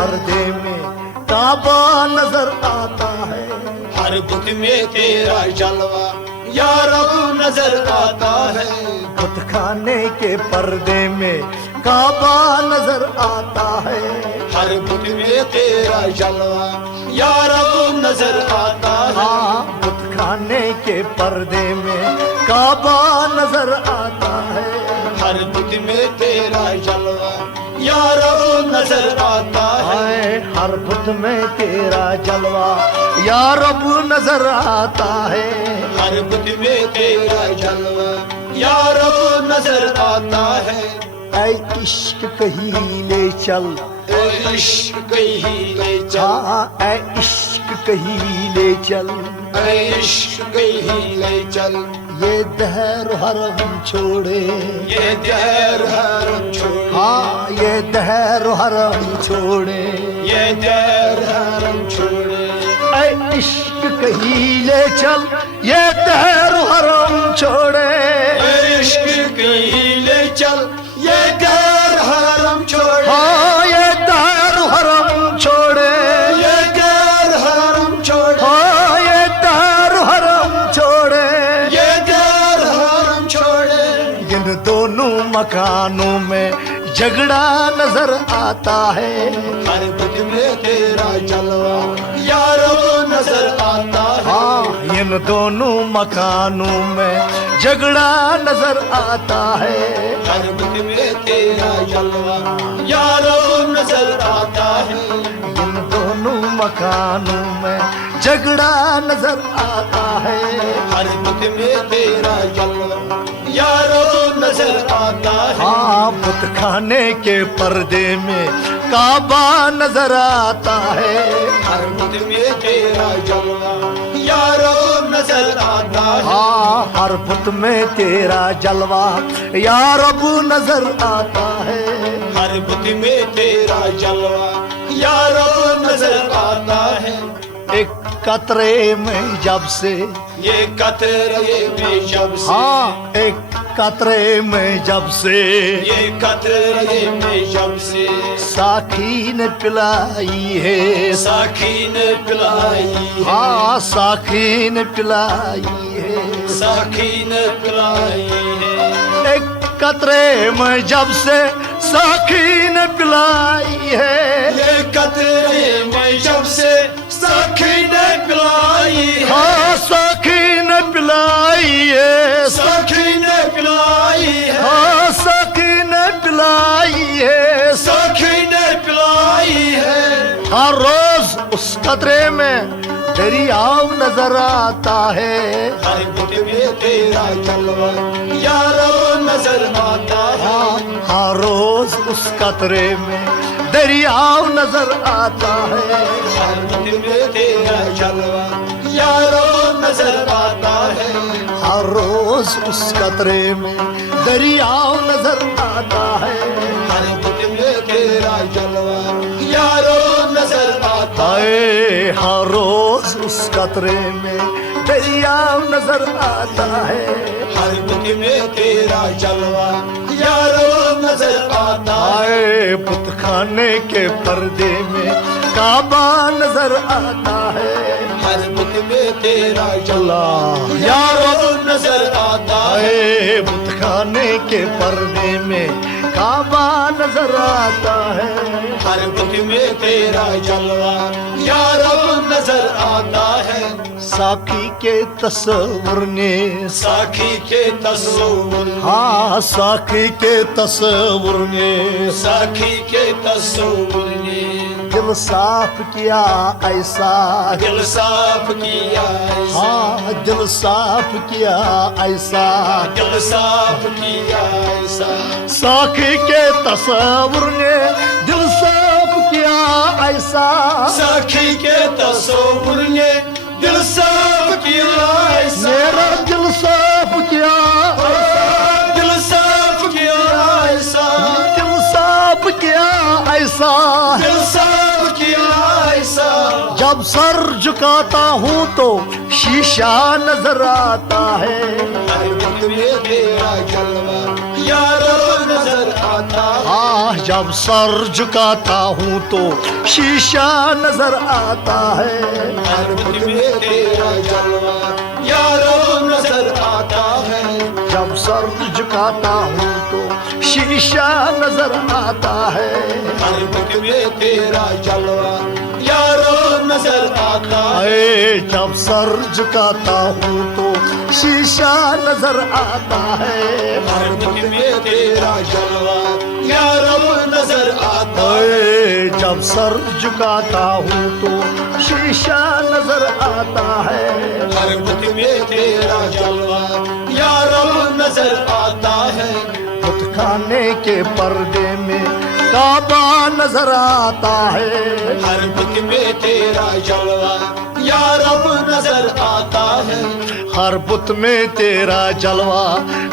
پردے میں کعبہ نظر آتا ہے، ہر بت میں تیرا جلوہ یا رب نظر آتا ہے، بت خانے کے پردے میں کعبہ نظر آتا ہے، ہر بت میں تیرا جلوہ یا رب نظر آتا ہے، ہاں بت خانے کے پردے میں کعبہ نظر آتا ہے، ہر بت میں تیرا جلوہ یا رب نظر آتا ہے، ہائے ہر بت میں تیرا جلوہ یا رب نظر آتا ہے، ہر بت میں تیرا جلوہ یا رب نظر آتا ہے، اے عشق کہیں لے چل، اے عشق کہیں لے چل، ہاں اے عشق کہیں لے چل، اے عشق کہیں لے چل، یہ دہر حرم چھوڑے، یہ دہر حرم چھوڑے، ہاں یہ دہر حرم چھوڑے، یہ دہر حرم چھوڑے، اے عشق کہیں لے چل، یہ دہر حرم چھوڑے، اے عشق کہیں لے چل، یہ دہر حرم چھوڑے، ہاں یہ دہر حرم چھوڑے، یہ دہر حرم چھوڑے، ہاں یہ دہر حرم چھوڑے، یہ دہر حرم چھوڑے، ان دونوں مکانوں میں جھگڑا نظر آتا ہے، ہر بت میں تیرا جلوہ یا رب نظر آتا ہے، ہاں ان دونوں مکانوں میں جھگڑا نظر آتا ہے، ہر بت میں تیرا جلوہ یا رب نظر آتا ہے، ان دونوں مکانوں میں جھگڑا نظر آتا ہے، ہر بت میں تیرا جلوہ یا رب نظر آتا ہے، ہاں بت خانے کے پردے میں کعبہ نظر آتا ہے، ہر بت میں تیرا جلوہ یا رب نظر آتا ہے، ہاں ہر بت میں تیرا جلوہ یا رب نظر آتا ہے، ہر بت میں تیرا جلوہ یا رب نظر آتا ہے، ایک قطرے میں جب سے، یہ قطرے میں جب سے، ہاں ایک قطرے میں جب سے یہ قطرے میں جب سے ساکھی نے پلائی ہے، ساکھی نے پلائی ہے، ہاں ساکھی نے پلائی ہے، ساکھی نے پلائی ہے، ایک قطرے میں جب سے ساکھی نے پلائی ہے، یہ قطرے میں جب سے ساکھی نے پلائی ہے، ہاں ساکھی نے پلائی ہے، ساکھی نے پلائی ہے، ہاں ساکھی نے پلائی ہے، ساکھی نے پلائی ہے، ہر روز اس قطرے میں دریاؤ نظر آتا ہے، ہر بت میں تیرا جلوہ یا رب نظر آتا ہے، ہر روز اس قطرے میں دریاؤ نظر آتا ہے، ہر بت میں تیرا جلوہ یا رب نظر آتا ہے، ہر روز اس قطرے میں دریاؤ نظر آتا ہے، ہر بت میں تیرا جلوہ یا رب نظر آتا ہے، ہائے ہر روز اس قطرے میں دریاؤ نظر آتا ہے، ہر بت میں تیرا جلوہ یا رب نظر آتا ہے، ہائے بت خانے کے پردے میں کعبہ نظر آتا ہے، ہر بت میں تیرا اللہ یا رب نظر آتا ہے، ہائے بت خانے کے پردے میں کعبہ نظر آتا ہے، ہر بت میں تیرا جلوہ یا رب نظر آتا ہے، ساقی کے تصور نے، ساکھی کے تصور، ہاں ساقی کے تصور نے ساکھی کے تصور نے دل صاف کیا ایسا، دل صاف کیا ایسا، ہاں دل صاف کیا ایسا، دل صاف کیا ایسا، ساقی کے تصور نے دل صاف کیا ایسا، ساکھی کے تصور نے دل صاف کیا ایسا، میرا دل صاف کیا دل صاف کیا ایسا، دل صاف کیا ایسا، دل صاف کیا ایسا، جب سر جھکاتا ہوں تو شیشہ نظر آتا ہے، ہر بت میں تیرا جلوہ یا رب نظر آتا ہے جب سر جھکاتا ہوں تو شیشہ نظر آتا ہے ہر بت میں تیرا جلوہ یا رب نظر آتا ہے جب سر جھکاتا ہوں تو شیشہ نظر آتا ہے ہر بت میں تیرا جلوہ یا رب نظر آتا ہے جب سر جھکاتا ہوں تو شیشہ نظر آتا ہے ہر بت میں تیرا جلوہ یا رب نظر آتا ہے جب سر جھکاتا ہوں تو شیشہ نظر آتا ہے ہر بت میں تیرا جلوہ یا رب نظر آتا ہے بت خانے کے پردے میں کعبہ نظر آتا ہے ہر بت میں تیرا جلوہ یا رب نظر آتا ہے ہر بت میں تیرا جلوہ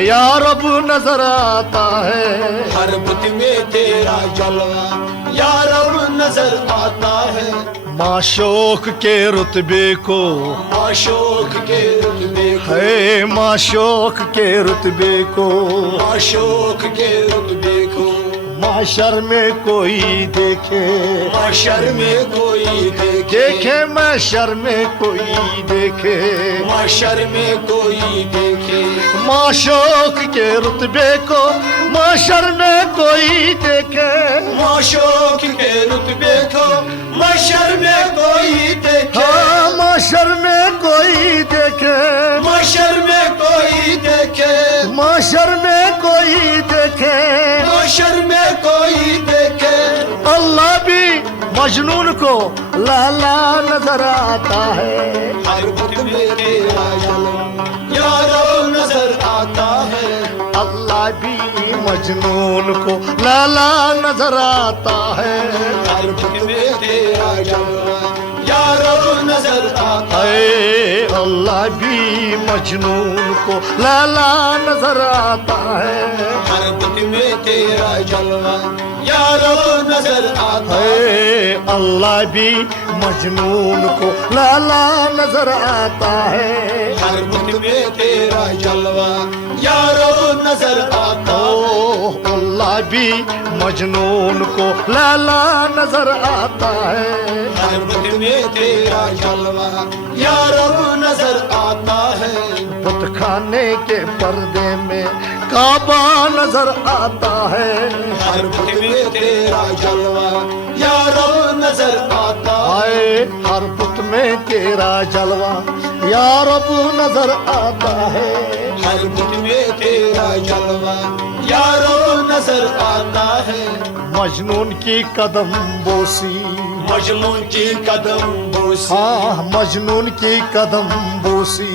یا رب نظر آتا ہے ہر بت میں تیرا جلوہ یا رب نظر آتا ہے معشوق کے رتبے کو معشوق کے رتبے کو ہے معشوق کے رتبے کو معشوق کے رتبے کو معاشر میں کوئی دیکھے معاشر میں کوئی دیکھے دیکھے معاشر میں کوئی دیکھے معاشر میں کوئی دیکھے معشوق کے رتبے کو معاشر میں کوئی دیکھے معشوق کے رتبے کو معاشر میں کوئی دیکھے معاشر میں کوئی دیکھے معاشر میں کوئی دیکھے معاشر میں کوئی دیکھے معاشر میں کوئی دیکھے اللہ بھی مجنون کو لالا نظر آتا ہے ہر بت میں تیرا جلوہ یا رب نظر آتا ہے اللہ بھی مجنون کو لالا نظر آتا ہے ہر بت میں تیرا جلوہ یا رب نظر آتا ہے اے اللہ بھی مجنون کو لالا نظر آتا ہے ہر بت میں تیرا جلوہ یا رب نظر آتا ہے اے اللہ بھی مجنون کو لالا نظر آتا ہے ہر بت میں تیرا جلوہ یا رب نظر آتا ہے اللہ بھی مجنون کو لالا نظر آتا ہے ہر بت میں تیرا جلوہ یا رب نظر آتا ہے بت خانے کے پردے میں کعبہ نظر آتا ہے ہر بت میں تیرا جلوہ یا رب نظر آتا ہے ہر بت میں تیرا جلوہ یا رب نظر آتا ہے ہر بت میں تیرا جلوہ یا رب نظر آتا ہے مجنون کی قدم بوسی مجنون کی قدم بوسی مجنون کی قدم بوسی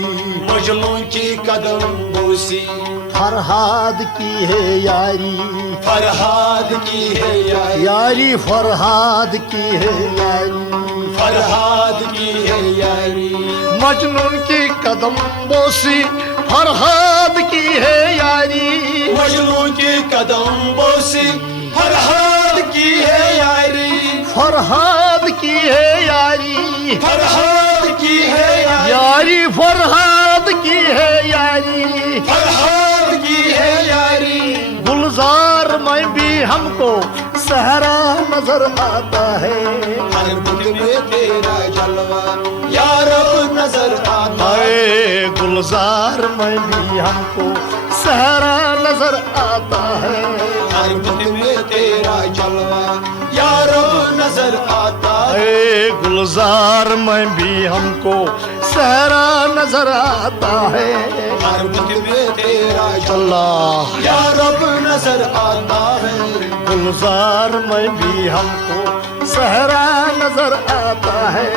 مجنون کی قدم بوسی فرہاد کی ہے یاری فرہاد کی ہے یاری فرہاد کی ہے یاری فرہاد کی ہے یاری مجنون کی قدم بوسی فرہاد کی ہے یاری مجنون کی قدم بوسی فرہاد کی ہے یاری فرہاد کی ہے یاری فرہاد کی ہے یاری یاری فرہاد کی ہے یاری فرہاد کی ہے یاری گلزار میں بھی ہم کو صحرا نظر آتا ہے ہر بت میں تیرا جلوہ یا رب نظر آتا ہے اے گلزار میں بھی ہم کو صحرا نظر آتا ہے ہر بت میں تیرا جلوہ یا رب نظر آتا ہے اے گلزار میں بھی ہم کو صحرا نظر آتا ہے ہر بت میں تیرا جلوہ اللہ یا رب نظر آتا ہے گلزار میں بھی ہم کو صحرا نظر آتا ہے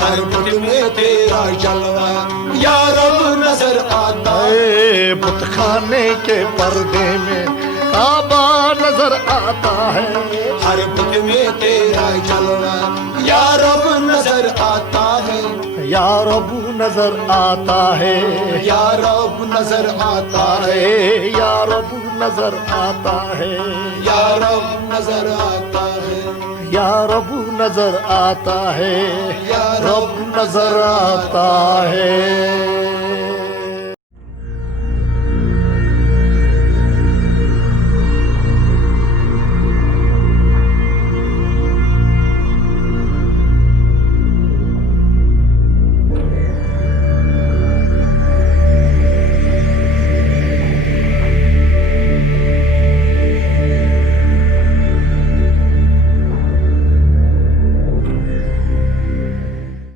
ہر بت میں تیرا جلوہ یا رب نظر آتا ہے اے بت خانے کے پردے میں کعبہ نظر آتا ہے ہر بت میں تیرا جلوہ یا رب نظر آتا ہے یا رب نظر آتا ہے یا رب نظر آتا ہے اے یا رب نظر آتا ہے یا رب نظر آتا ہے یا رب نظر آتا ہے یا رب نظر آتا ہے